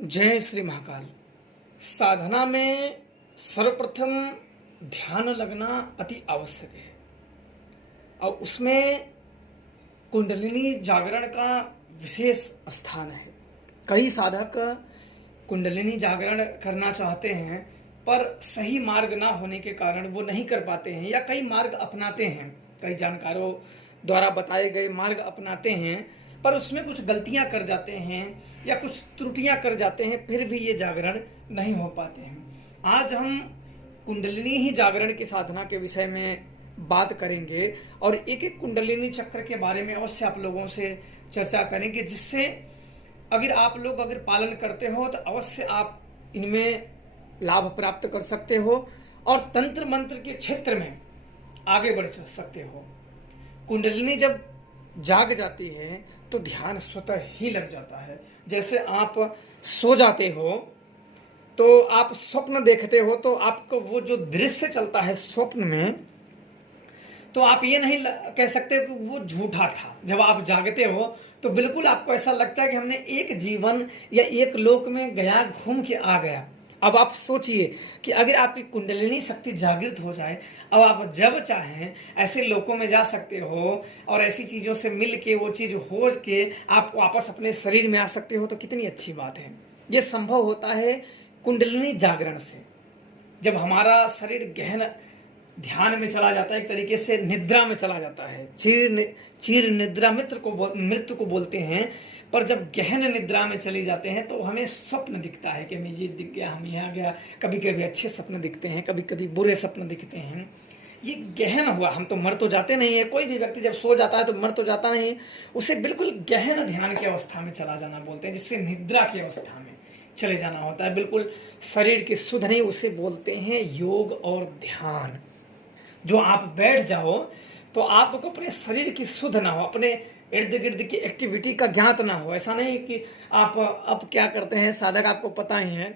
जय श्री महाकाल। साधना में सर्वप्रथम ध्यान लगना अति आवश्यक है और उसमें कुंडलिनी जागरण का विशेष स्थान है। कई साधक कुंडलिनी जागरण करना चाहते हैं पर सही मार्ग ना होने के कारण वो नहीं कर पाते हैं, या कई मार्ग अपनाते हैं, कई जानकारों द्वारा बताए गए मार्ग अपनाते हैं पर उसमें कुछ गलतियां कर जाते हैं या कुछ त्रुटियां कर जाते हैं, फिर भी ये जागरण नहीं हो पाते हैं। आज हम कुंडलिनी ही जागरण की साधना के विषय में बात करेंगे और एक एक कुंडलिनी चक्र के बारे में अवश्य आप लोगों से चर्चा करेंगे, जिससे अगर पालन करते हो तो अवश्य आप इनमें लाभ प्राप्त कर सकते हो और तंत्र मंत्र के क्षेत्र में आगे बढ़ सकते हो। कुंडलिनी जब जाग जाती है तो ध्यान स्वतः ही लग जाता है। जैसे आप सो जाते हो तो आप स्वप्न देखते हो तो आपको वो जो दृश्य चलता है स्वप्न में, तो आप ये नहीं कह सकते कि वो झूठा था। जब आप जागते हो तो बिल्कुल आपको ऐसा लगता है कि हमने एक जीवन या एक लोक में गया, घूम के आ गया। अब आप सोचिए कि अगर आपकी कुंडलिनी शक्ति जागृत हो जाए, अब आप जब चाहें ऐसे लोकों में जा सकते हो और ऐसी चीज़ों से मिल के वो चीज़ हो के आप वापस अपने शरीर में आ सकते हो, तो कितनी अच्छी बात है। ये संभव होता है कुंडलिनी जागरण से। जब हमारा शरीर गहन ध्यान में चला जाता है, एक तरीके से निद्रा में चला जाता है। चीर निद्रा मृत्यु को बोलते हैं। पर जब गहन निद्रा में चले जाते हैं तो हमें स्वप्न दिखता है कि हमें ये दिख गया, हम यहाँ गया। कभी कभी अच्छे सपने दिखते हैं, कभी कभी बुरे सपने दिखते हैं। ये गहन हुआ। हम तो मर तो जाते नहीं है। कोई भी व्यक्ति जब सो जाता है तो मर तो जाता नहीं, उसे बिल्कुल गहन ध्यान की अवस्था में चला जाना बोलते हैं, जिससे निद्रा की अवस्था में चले जाना होता है। बिल्कुल शरीर की सुध नहीं, उसे बोलते हैं योग और ध्यान। जो आप बैठ जाओ तो आपको अपने शरीर की सुध ना हो, अपने इर्द गिर्द की एक्टिविटी का ज्ञात ना हो। ऐसा नहीं कि आप अब क्या करते हैं साधक, आपको पता ही है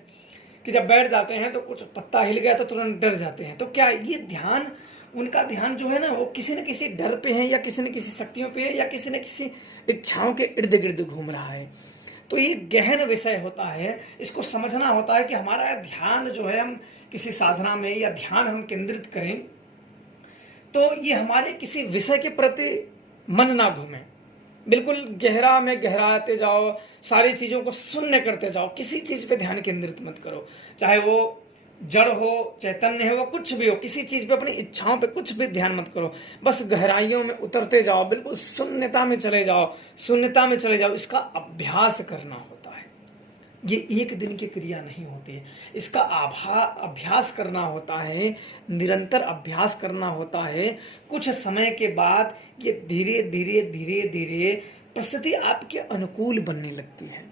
कि जब बैठ जाते हैं तो कुछ पत्ता हिल गया तो तुरंत डर जाते हैं। तो क्या ये ध्यान, उनका ध्यान जो है ना, वो किसी न किसी डर पे है, या किसी न किसी शक्तियों पे है, या किसी न किसी इच्छाओं के इर्द गिर्द घूम रहा है। तो ये गहन विषय होता है। इसको समझना होता है कि हमारा ध्यान जो है, हम किसी साधना में या ध्यान हम केंद्रित करें तो ये हमारे किसी विषय के प्रति मन ना घूमे। बिल्कुल गहरा में गहराते जाओ, सारी चीज़ों को शून्य करते जाओ, किसी चीज़ पे ध्यान केंद्रित मत करो। चाहे वो जड़ हो, चैतन्य है, वो कुछ भी हो, किसी चीज़ पे, अपनी इच्छाओं पे कुछ भी ध्यान मत करो। बस गहराइयों में उतरते जाओ, बिल्कुल शून्यता में चले जाओ, शून्यता में चले जाओ। इसका अभ्यास करना होता है। ये एक दिन की क्रिया नहीं होती। इसका अभ्यास करना होता है, निरंतर अभ्यास करना होता है। कुछ समय के बाद ये धीरे धीरे धीरे धीरे परिस्थिति आपके अनुकूल बनने लगती है।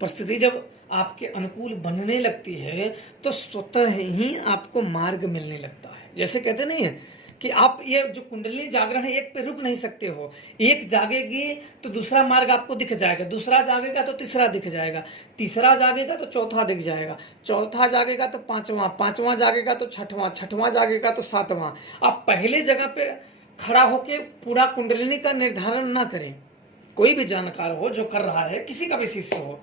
परिस्थिति जब आपके अनुकूल बनने लगती है तो स्वतः ही आपको मार्ग मिलने लगता है। जैसे कहते नहीं है कि आप ये जो कुंडलिनी जागरण है, एक पे रुक नहीं सकते हो। एक जागेगी तो दूसरा मार्ग आपको दिख जाएगा, दूसरा जागेगा तो तीसरा दिख जाएगा, तीसरा जागेगा तो चौथा दिख जाएगा, चौथा जागेगा तो पांचवा, पांचवा जागेगा तो छठवां, छठवां जागेगा तो सातवां। आप पहले जगह पे खड़ा होके पूरा कुंडलिनी का निर्धारण ना करें। कोई भी जानकार हो जो कर रहा है, किसी का भी शिष्य हो,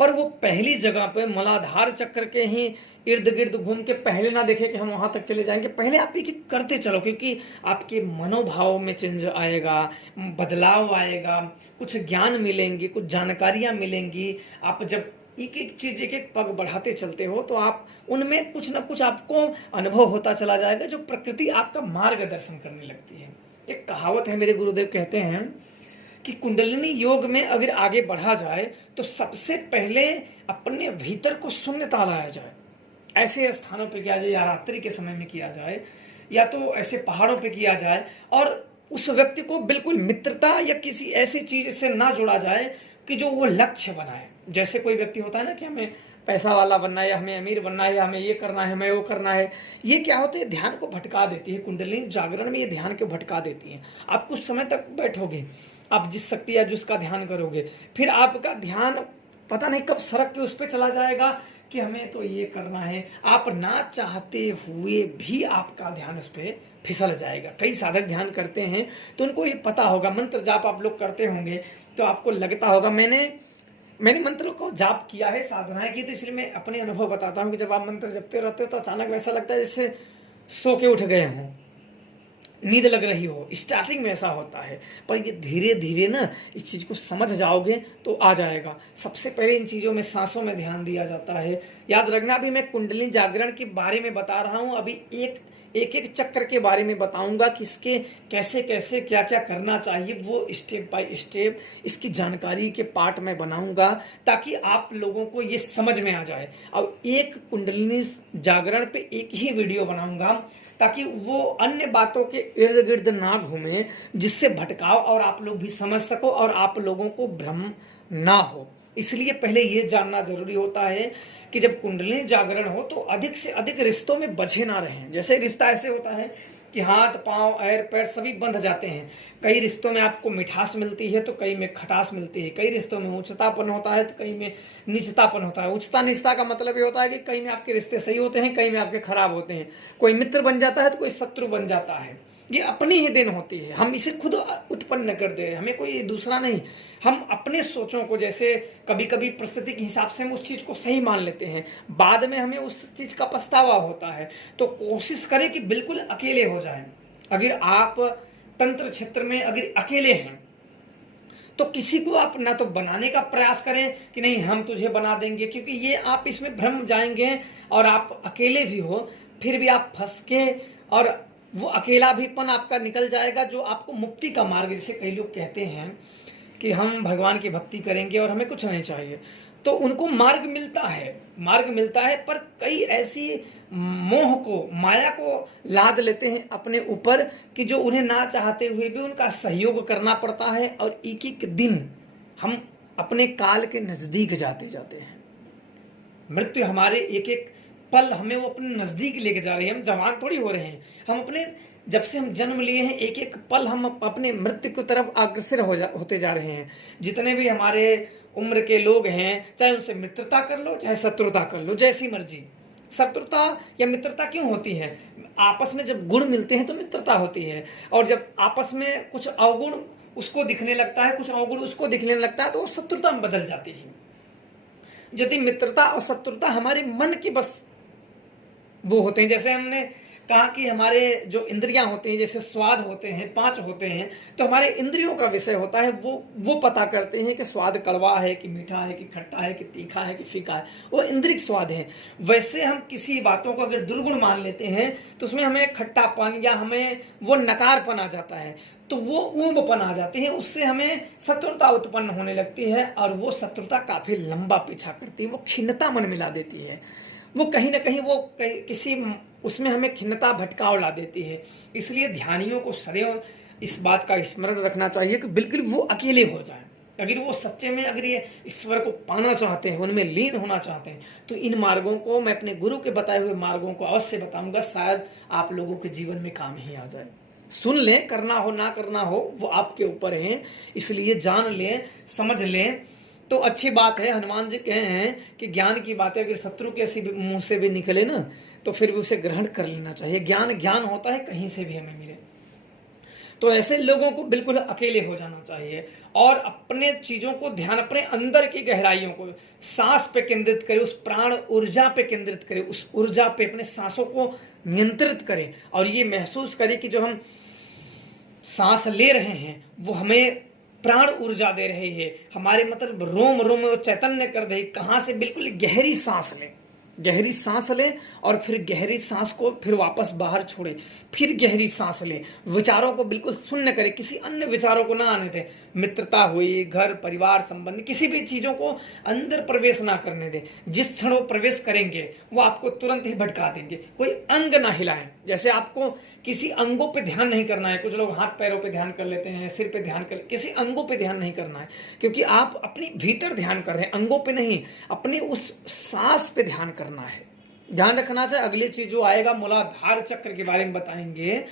पर वो पहली जगह पे मूलाधार चक्र के ही इर्द गिर्द घूम के पहले ना देखे कि हम वहां तक चले जाएंगे। पहले आप ये करते चलो, क्योंकि आपके मनोभाव में चेंज आएगा, बदलाव आएगा, कुछ ज्ञान मिलेंगे, कुछ जानकारियां मिलेंगी। आप जब एक एक चीज, एक एक पग बढ़ाते चलते हो तो आप उनमें कुछ ना कुछ आपको अनुभव होता चला जाएगा, जो प्रकृति आपका मार्गदर्शन करने लगती है। एक कहावत है, मेरे गुरुदेव कहते हैं कि कुंडलिनी योग में अगर आगे बढ़ा जाए तो सबसे पहले अपने भीतर को शून्यता लाया जाए। ऐसे स्थानों पे किया जाए, या रात्रि के समय में किया जाए, या तो ऐसे पहाड़ों पे किया जाए, और उस व्यक्ति को बिल्कुल मित्रता या किसी ऐसी चीज से ना जोड़ा जाए कि जो वो लक्ष्य बनाए। जैसे कोई व्यक्ति होता है ना कि हमें पैसा वाला बनना है, या हमें अमीर बनना है, या हमें ये करना है, हमें वो करना है। ये क्या होता है, ध्यान को भटका देती है। कुंडलिनी जागरण में ये ध्यान को भटका देती है। आप कुछ समय तक बैठोगे, आप जिस शक्ति या जिसका ध्यान करोगे, फिर आपका ध्यान पता नहीं कब सड़क के उस पर चला जाएगा कि हमें तो ये करना है। आप ना चाहते हुए भी आपका ध्यान उस पर फिसल जाएगा। कई साधक ध्यान करते हैं तो उनको ये पता होगा, मंत्र जाप आप लोग करते होंगे तो आपको लगता होगा। मैंने मैंने मंत्रों को जाप किया है, साधनाएं की, तो इसलिए मैं अपने अनुभव बताता हूँ कि जब आप मंत्र जपते रहते हो तो अचानक वैसा लगता है जैसे सो के उठ गए हों, नींद लग रही हो। स्टार्टिंग में ऐसा होता है, पर ये धीरे धीरे ना इस चीज़ को समझ जाओगे तो आ जाएगा। सबसे पहले इन चीज़ों में सांसों में ध्यान दिया जाता है। याद रखना, अभी मैं कुंडलिनी जागरण के बारे में बता रहा हूँ, अभी एक एक चक्र के बारे में बताऊंगा कि इसके कैसे कैसे क्या क्या करना चाहिए, वो स्टेप बाय स्टेप इसकी जानकारी के पार्ट में बनाऊंगा ताकि आप लोगों को ये समझ में आ जाए। अब एक कुंडलिनी जागरण पे एक ही वीडियो बनाऊंगा ताकि वो अन्य बातों के इर्द गिर्द ना घूमे, जिससे भटकाव और आप लोग भी समझ सको और आप लोगों को भ्रम ना हो। इसलिए पहले ये जानना जरूरी होता है कि जब कुंडलिनी जागरण हो तो अधिक से अधिक रिश्तों में बझे ना रहें। जैसे रिश्ता ऐसे होता है कि हाथ पांव पैर पैर सभी बंध जाते हैं। कई रिश्तों में आपको मिठास मिलती है तो कई में खटास मिलती है। कई रिश्तों में उच्चतापन होता है तो कई में नीचतापन होता है। उच्चता नीचता का मतलब ये होता है कि कई में आपके रिश्ते सही होते हैं, कई में आपके खराब होते हैं। कोई मित्र बन जाता है तो कोई शत्रु बन जाता है। ये अपनी ही देन होती है, हम इसे खुद उत्पन्न कर दे, हमें कोई दूसरा नहीं। हम अपने सोचों को, जैसे कभी कभी परिस्थिति के हिसाब से हम उस चीज़ को सही मान लेते हैं, बाद में हमें उस चीज़ का पछतावा होता है। तो कोशिश करें कि बिल्कुल अकेले हो जाएं। अगर आप तंत्र क्षेत्र में अगर अकेले हैं तो किसी को आप ना तो बनाने का प्रयास करें कि नहीं हम तुझे बना देंगे, क्योंकि ये आप इसमें भ्रम जाएंगे और आप अकेले भी हो फिर भी आप फंस के, और वो अकेला भीपन आपका निकल जाएगा जो आपको मुक्ति का मार्ग, जैसे कई लोग कहते हैं कि हम भगवान की भक्ति करेंगे और हमें कुछ नहीं चाहिए, तो उनको मार्ग मिलता है, पर कई ऐसी मोह को, माया को लाद लेते हैं अपने ऊपर कि जो उन्हें ना चाहते हुए भी उनका सहयोग करना पड़ता है। और एक एक दिन हम अपने काल के नजदीक जाते जाते हैं। मृत्यु हमारे एक एक पल हमें वो अपने नजदीक लेके जा रही है। हम जवान थोड़ी हो रहे हैं, हम अपने जब से हम जन्म लिए हैं एक एक पल हम अपने मृत्यु की तरफ अग्रसर होते जा रहे हैं। जितने भी हमारे उम्र के लोग हैं, चाहे उनसे मित्रता कर लो चाहे शत्रुता कर लो, जैसी मर्जी। शत्रुता या मित्रता क्यों होती है? आपस में जब गुण मिलते हैं तो मित्रता होती है, और जब आपस में कुछ अवगुण उसको दिखने लगता है, कुछ अवगुण उसको दिखने लगता है, तो वो शत्रुता में बदल जाती है। यदि मित्रता और शत्रुता हमारे मन के बस वो होते हैं, जैसे हमने कहा कि हमारे जो इंद्रियां होती हैं, जैसे स्वाद होते हैं, पांच होते हैं, तो हमारे इंद्रियों का विषय होता है, वो पता करते हैं कि स्वाद कड़वा है कि मीठा है कि खट्टा है कि तीखा है कि फीका है, वो इंद्रिक स्वाद है। वैसे हम किसी बातों को अगर दुर्गुण मान लेते हैं तो उसमें हमें खट्टापन या हमें वो नकारपन आ जाता है, तो वो ऊबपन आ जाती है, उससे हमें शत्रुता उत्पन्न होने लगती है, और वो शत्रुता काफी लंबा पीछा करती है, वो खिन्नता मन मिला देती है, वो कहीं ना कहीं वो किसी उसमें हमें खिन्नता भटकाव ला देती है। इसलिए ध्यानियों को सदैव इस बात का स्मरण रखना चाहिए कि बिल्कुल वो अकेले हो जाए। अगर वो सच्चे में अगर ये ईश्वर को पाना चाहते हैं, उनमें लीन होना चाहते हैं, तो इन मार्गों को मैं अपने गुरु के बताए हुए मार्गों को अवश्य बताऊंगा, शायद आप लोगों के जीवन में काम ही आ जाए। सुन लें, करना हो ना करना हो वो आपके ऊपर है, इसलिए जान लें, समझ लें तो अच्छी बात है। हनुमान जी कहे हैं कि ज्ञान की बातें अगर शत्रु के ऐसी मुंह से भी निकले ना तो फिर भी उसे ग्रहण कर लेना चाहिए। ज्ञान ज्ञान होता है, कहीं से भी हमें मिले। तो ऐसे लोगों को बिल्कुल अकेले हो जाना चाहिए और अपने चीजों को ध्यान, अपने अंदर की गहराइयों को, सांस पे केंद्रित करें, उस प्राण ऊर्जा पे केंद्रित करें, उस ऊर्जा पे अपने सांसों को नियंत्रित करें, और ये महसूस करें कि जो हम सांस ले रहे हैं वो हमें प्राण ऊर्जा दे रही है, हमारे मतलब रोम रोम चैतन्य कर दे। कहाँ से? बिल्कुल गहरी सांस लें, गहरी सांस लें और फिर गहरी सांस को फिर वापस बाहर छोड़े, फिर गहरी सांस लें। विचारों को बिल्कुल शून्य करें, किसी अन्य विचारों को ना आने दें। मित्रता हुई, घर परिवार संबंध, किसी भी चीजों को अंदर प्रवेश ना करने दें। जिस क्षण वो प्रवेश करेंगे वो आपको तुरंत ही भटका देंगे। कोई अंग ना हिलाएं, जैसे आपको किसी अंगों पे ध्यान नहीं करना है। कुछ लोग हाथ पैरों पे ध्यान कर लेते हैं, सिर पे ध्यान कर, किसी अंगों पे ध्यान नहीं करना है, क्योंकि आप अपने भीतर ध्यान कर रहे हैं, अंगों पे नहीं, अपने उस सांस पे ध्यान करना है। ध्यान रखना चाहिए। अगली चीज जो आएगा मूलाधार चक्र के बारे में बताएंगे,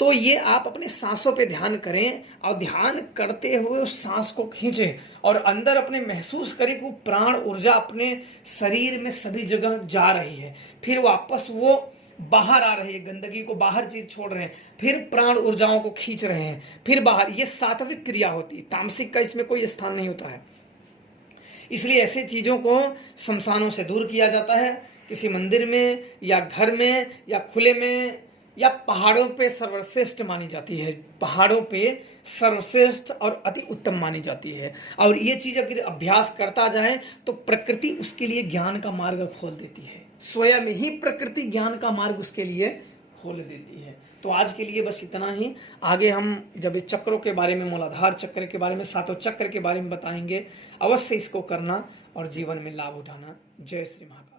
तो ये आप अपने सांसों पे ध्यान करें और ध्यान करते हुए उस सांस को खींचें और अंदर अपने महसूस करें कि वो प्राण ऊर्जा अपने शरीर में सभी जगह जा रही है, फिर वापस वो बाहर आ रही है, गंदगी को बाहर चीज छोड़ रहे हैं, फिर प्राण ऊर्जाओं को खींच रहे हैं, फिर बाहर। ये सात्विक क्रिया होती है, तामसिक का इसमें कोई स्थान नहीं होता है। इसलिए ऐसे चीज़ों को शमशानों से दूर किया जाता है। किसी मंदिर में या घर में या खुले में या पहाड़ों पे सर्वश्रेष्ठ मानी जाती है, पहाड़ों पे सर्वश्रेष्ठ और अति उत्तम मानी जाती है। और ये चीज़ अगर अभ्यास करता जाए तो प्रकृति उसके लिए ज्ञान का मार्ग खोल देती है, स्वयं ही प्रकृति ज्ञान का मार्ग उसके लिए खोल देती है। तो आज के लिए बस इतना ही। आगे हम जब इस चक्रों के बारे में, मूलाधार चक्र के बारे में, सातों चक्र के बारे में बताएंगे, अवश्य इसको करना और जीवन में लाभ उठाना। जय श्री महाकाल।